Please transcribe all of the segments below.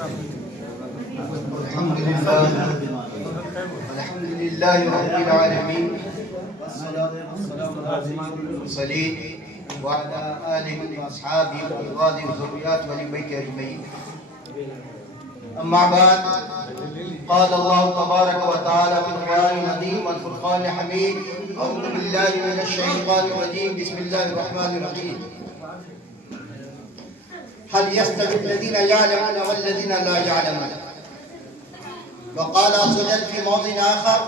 الحمد لله رب العالمين والصلاة والسلام على سيد المرسلين وعلى آله وأصحابه وأزواجه وذرياته وآل بيته أجمعين. أما بعد، قال الله تبارك وتعالى في القرآن العظيم والفرقان الحميد: أعوذ بالله من الشيطان الرجيم، بسم الله الرحمن الرحيم. هل يستوي الذين يعلمون والذين لا يعلمون؟ وقال عز وجل في موضع آخر: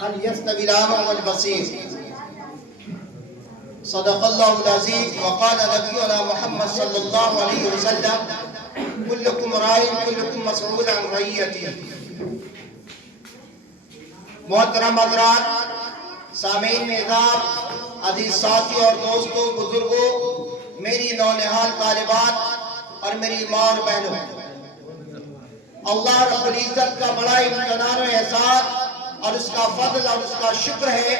هل يستوي الأعمى والبصير؟ صدق الله العظيم. وقال نبينا محمد صلی اللہ علیہ وسلم: كلكم راع كلكم مسؤول عن رعیته. محترم حضرات، سامعین اعزاز، عزیز ساتھی اور دوستوں، بزرگوں، میری نونہال طالبات اور میری ماں اور بہنوں، اللہ رب العزت کا بڑا امتنان و احسان اور اس کا فضل اور اس کا شکر ہے،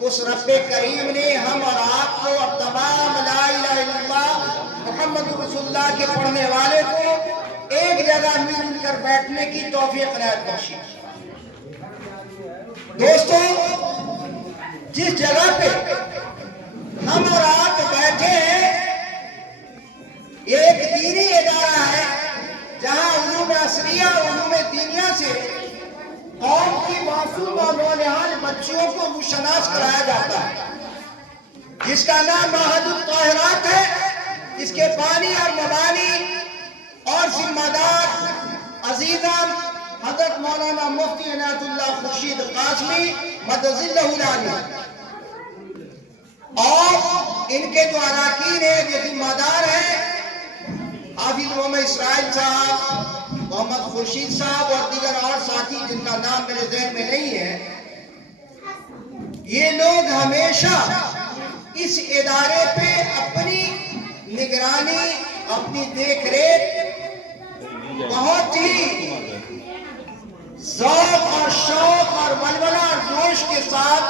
اس رب کریم نے ہم اور آپ کو اور تمام لا الہ الا اللہ محمد رسول اللہ کے پڑھنے والے کو ایک جگہ مل کر بیٹھنے کی توفیق عنایت بخشی. دوستوں، جس جگہ پہ ہم اور آپ بیٹھے ہیں یہ ایک دینی ادارہ ہے جہاں علوم عصریہ علوم دینیہ سے قوم کی معصوم اور نونہال بچیوں کو مشناس کرایا جاتا ہے، جس کا نام معہد الطاہرات ہے. اس کے بانی اور مبانی اور ذمہ دار عزیزان حضرت مولانا مفتی عنایت اللہ خورشید قاسمی مدظ اللہ العالی، اور ان کے جو اراکین ہیں، یہ ذمہ دار ہیں حافظ محمد اسرائیل صاحب، محمد خورشید صاحب اور دیگر اور ساتھی جن کا نام میرے ذہن میں نہیں ہے. یہ لوگ ہمیشہ اس ادارے پہ اپنی نگرانی، اپنی دیکھ ریکھ بہت ہی ذوق اور شوق اور ولولہ اور جوش کے ساتھ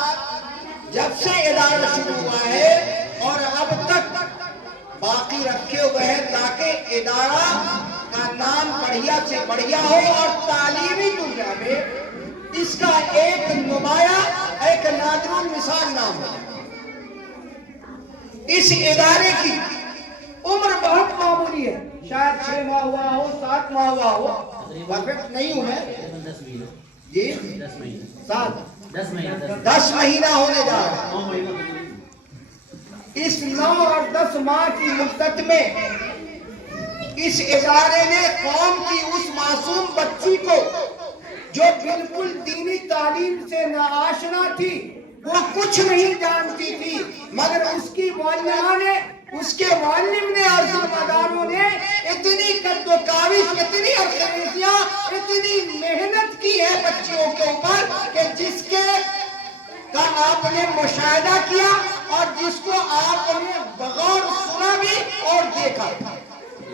جب سے ادارہ شروع ہوا ہے اور اب تک باقی رکھے ہوئے ہیں، تاکہ ادارہ کا نام بڑھیا سے بڑھیا ہو اور تعلیمی دنیا میں اس کا ایک نمایاں، ایک نادر المثال نام ہو. اس ادارے کی عمر بہت معمولی ہے، شاید 6 ماہ ہوا ہو، 7 ماہ ہوا ہو، پرفیکٹ نہیں ہوں میں جی، 10 مہینہ ہونے جا رہا ہے. اس 9 اور 10 ماہ کی مدت میں اس ادارے نے قوم کی اس معصوم بچی کو جو بالکل دینی تعلیم سے ناآشنا تھی، وہ کچھ نہیں جانتی تھی، مگر اس کی معلمہ نے، اس کے معلم نے اور ذمہ داروں نے اتنی قد و کاوش، اتنی ارخیزیاں، اتنی محنت کی ہے بچیوں کے اوپر کہ جس کے کا آپ نے مشاہدہ کیا اور جس کو آپ نے بغور سنا بھی اور دیکھا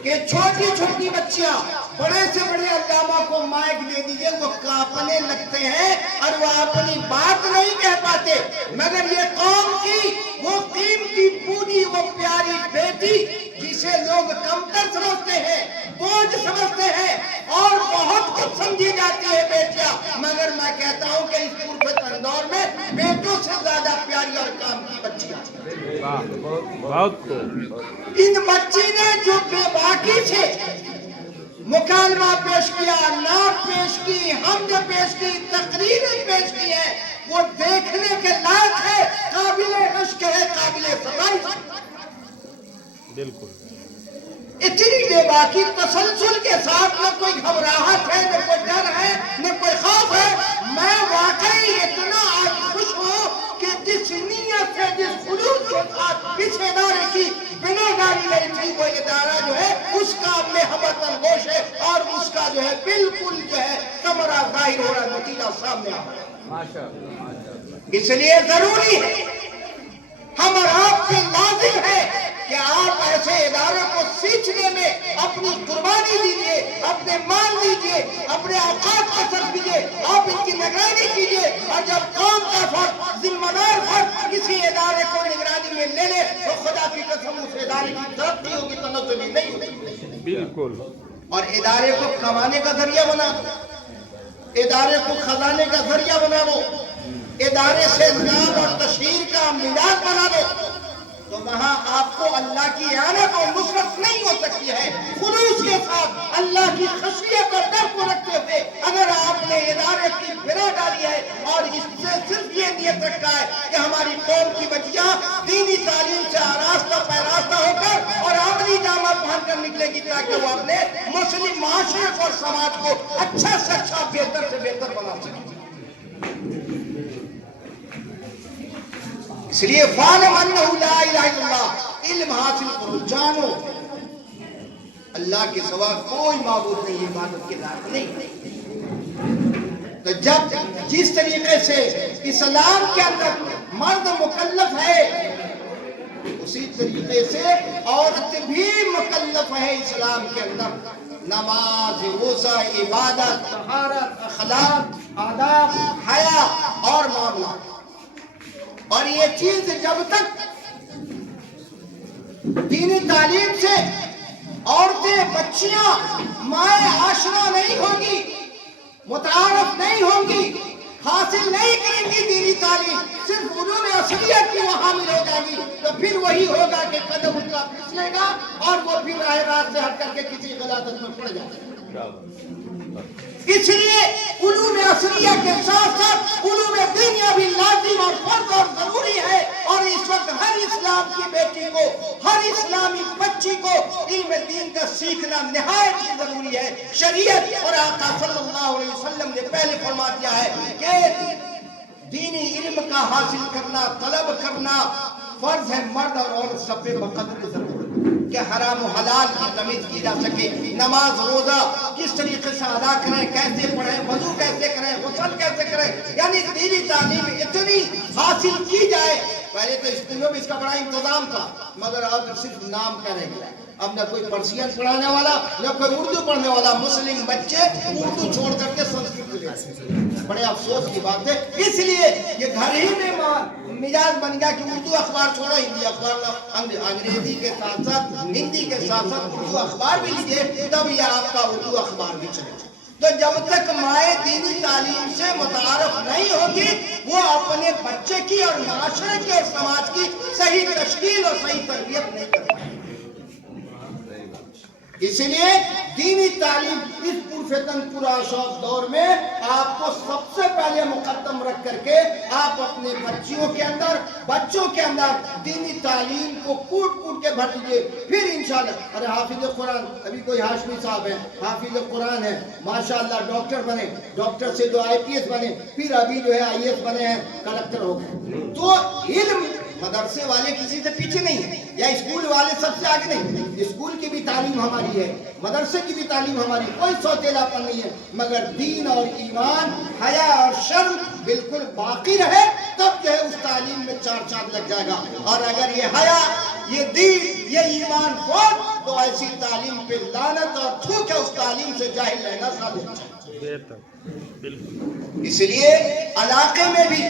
کہ چھوٹی چھوٹی بچیاں بڑے سے بڑے علامہ کو مائک دے دیجئے وہ کانپنے لگتے ہیں اور وہ اپنی بات نہیں کہہ پاتے، مگر یہ قوم کی وہ قیمتی پوری وہ پیاری بیٹی جسے لوگ کمتر سمجھتے ہیں، بوجھ سمجھتے ہیں اور بہت کچھ سمجھی جاتی ہے بیٹیاں، مگر میں کہتا ہوں کہ اس پرفت اندور میں بیٹوں سے زیادہ پیاری اور کام کی بچیاں. ان بچی نے جو بے باکی سے مکالمہ پیش کیا، نعت پیش کی، حمد پیش کی، تقریریں پیش کی ہے، وہ دیکھنے کے لائق ہے، قابل عشق ہے، قابل ستائش. بالکل اتنی بے باکی تسلسل کے ساتھ، نہ کوئی گھبراہٹ ہے، نہ کوئی ڈر ہے، نہ کوئی خوف ہے. میں واقعی اتنا آج خوش ہوں کہ جس نیت سے، جس خلوص کے ساتھ اس ادارے کی بنا داری نہیں تھی، وہ ادارہ جو ہے اس کا محبت انگوش ہے اور اس کا جو ہے بالکل جو ہے ثمرہ ظاہر ہو رہا، نتیجہ سامنے آ رہا ہے. اس لیے ضروری ہے، ہم اور آپ سے لازم ہے کہ آپ ایسے اداروں کو سیکھنے میں اپنی قربانی دیجئے، اپنے مال دیجئے، اپنے اوقات کا صرف دیجئے، آپ ان کی نگرانی کیجئے، اور جب قوم کا فرد، ذمہ دار فرد کسی ادارے کو نگرانی میں لے لے تو خدا کی قسم اس ادارے کی ترقی ہوگی، تنزلی نہیں ہوگی. بالکل. اور ادارے کو کمانے کا ذریعہ بنا دو، ادارے کو خزانے کا ذریعہ بنا دو، ادارے سے نام اور تشہیر کا مزاج بنا دو، تو وہاں آپ کو اللہ کی اعانت اور نصرت نہیں ہو سکتی ہے. خلوص کے ساتھ اللہ کی خشیت اور ڈر کو رکھتے ہوئے اگر آپ نے ادارے کی بنا ڈالی ہے اور اس سے صرف یہ نیت رکھا ہے کہ ہماری قوم کی بچیاں دینی تعلیم سے آراستہ پیراستہ ہو کر اور عملی جامہ پہن کر نکلے گی تاکہ وہ اپنے مسلم معاشرے کو اور سماج کو اچھا سے اچھا بہتر سے بہتر بنا سکے. اس لیے فَاعْلَمْ أَنَّهُ لَا إِلَهَ إِلَّا اللَّهُ، علم حاصل کرو، جانو اللہ کے سوا کوئی معبود نہیں، عبادت کے لائق نہیں. تو جب جس طریقے سے اسلام کے اندر مرد مکلف ہے اسی طریقے سے عورت بھی مکلف ہے اسلام کے اندر. نماز، روزہ، عبادت، طہارت، اخلاق، آداب، حیا اور معاملات. اور یہ چیز جب تک دینی تعلیم سے عورتیں، بچیاں مائیں آشنا نہیں ہوں گی، متعارف نہیں ہوں گی، حاصل نہیں کریں گی دینی تعلیم، صرف علوم اصلیہ کی وہ حامل ہو جائیں گی، تو پھر وہی ہوگا کہ قدم ان کا پھسلے گا اور وہ پھر راہ راست سے ہٹ کر کے کسی غلطت میں پڑ جائے گا. اس لیے علوم اصلیہ کے ساتھ ساتھ علوم دینیہ بھی لازم اور فرض اور ضروری ہے. اور اس وقت ہر اسلام کی بیٹی کو، ہر اسلامی بچی کو علم دین کا سیکھنا نہایت ہی ضروری ہے. شریعت اور آقا صلی اللہ علیہ وسلم نے پہلے فرما دیا ہے کہ دینی علم کا حاصل کرنا، طلب کرنا فرض ہے. مرد اور عورت سب پہ بقدر ضرورت کہ حرام و حلال کی تمیز کی جا سکے. نماز، روزہ کس طریقے سے ادا کریں، کیسے پڑھیں، وضو کیسے کریں، غسل کیسے کریں، یعنی دینی تعلیم اتنی حاصل کی جائے. پہلے تو اسکولوں میں اس کا بڑا انتظام تھا، مگر اب صرف نام کا رہ گیا. اب نہ کوئی پرشین پڑھانے والا، نہ کوئی اردو پڑھنے والا. مسلم بچے اردو چھوڑ کر کے سنسکرت لے. بڑے افسوس کی بات ہے. اس لیے یہ گھر ہی میں مزاج بن گیا کہ اردو اخبار چھوڑو، ہندی اخبار، انگریزی کے ساتھ ساتھ ہندی کے ساتھ ساتھ اردو اخبار بھی لیجیے، تب یہ آپ کا اردو اخبار بھی چلے. تو جب تک مائیں دینی تعلیم سے متعارف نہیں ہوگی وہ اپنے بچے کی اور معاشرے کی اور سماج کی صحیح تشکیل اور صحیح تربیت نہیں کر پائیں. اس لیے دینی تعلیم اس پرفتن پرآشوق دور میں آپ کو سب سے پہلے مقدم رکھ کر کے آپ اپنے بچیوں کے اندر، بچوں کے اندر دینی تعلیم کو کوٹ کوٹ کے بھر دیجئے. پھر انشاءاللہ ارے حافظ قرآن، ابھی کوئی ہاشمی صاحب ہیں، حافظ قرآن ہے، ماشاءاللہ ڈاکٹر بنے، ڈاکٹر سے جو IPS بنے، پھر ابھی جو ہے IAS بنے ہیں، کلکٹر ہو گئے. تو علم مدرسے والے کسی سے پیچھے نہیں ہیں یا اسکول والے سب سے آگے نہیں. اسکول کی بھی تعلیم ہماری ہے، مدرسے کی بھی تعلیم ہماری، کوئی سوتیلا پن نہیں ہے، مگر دین اور ایمان، حیا اور شرم بالکل باقی رہے تب جو ہے اس تعلیم میں چار چاند لگ جائے گا. اور اگر یہ حیا، یہ دین، یہ ایمان فوت تو ایسی تعلیم پہ لعنت اور تھوک ہے. اس تعلیم سے جاہل رہنا ثابت ہے. اس لیے علاقے میں بھی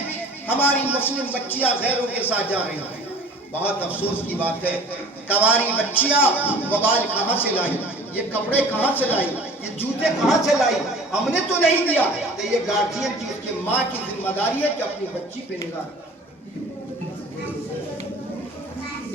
ہماری مسلم بچیاں غیروں کے ساتھ جا رہی ہیں. بہت افسوس کی بات ہے، کنواری بچیاں موبائل کہاں سے لائی، یہ کپڑے کہاں سے لائی، یہ جوتے کہاں سے لائی، ہم نے تو نہیں دیا. تو یہ گارجین کی، اس کے ماں کی ذمہ داری ہے کہ اپنی بچی پہ نگاہ.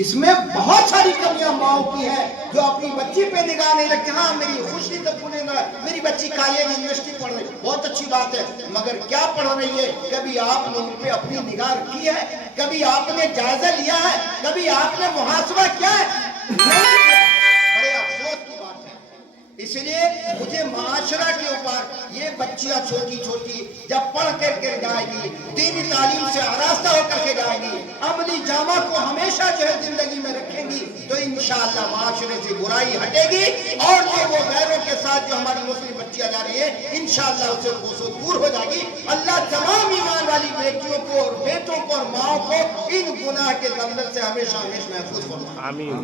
اس میں بہت ساری کمیاں ماؤں کی ہیں جو اپنی بچی پہ نگاہ نہیں رکھتے. ہاں میری خوشی تو پوری نہ، میری بچی کالج یونیورسٹی پڑھ رہی، بہت اچھی بات ہے، مگر کیا پڑھ رہی ہے؟ کبھی آپ نے ان پہ اپنی نگاہ رکھی ہے؟ کبھی آپ نے جائزہ لیا ہے؟ کبھی آپ نے محاسبہ کیا ہے؟ بڑے افسوس کی بات ہے. اس لیے مجھے معاشرہ کے اوپر یہ بچیاں چھوٹی چھوٹی جب پڑھ کر کے جائے گی، دینی تعلیم سے آراستہ ہو کر کے جائے گی، عملی جامہ کو ہمیشہ جو ہے زندگی میں رکھیں گی، تو انشاءاللہ معاشرے سے برائی ہٹے گی اور جو وہ غیروں کے ساتھ جو ہماری مسلم بچیاں جا رہی ہیں انشاءاللہ اسے کوسوں دور ہو جائے گی. اللہ تمام ایمان والی بیٹیوں کو اور بیٹوں کو اور ماں کو ان گناہ کے دلدل سے ہمیشہ ہمیشہ محفوظ فرمائے. آمین.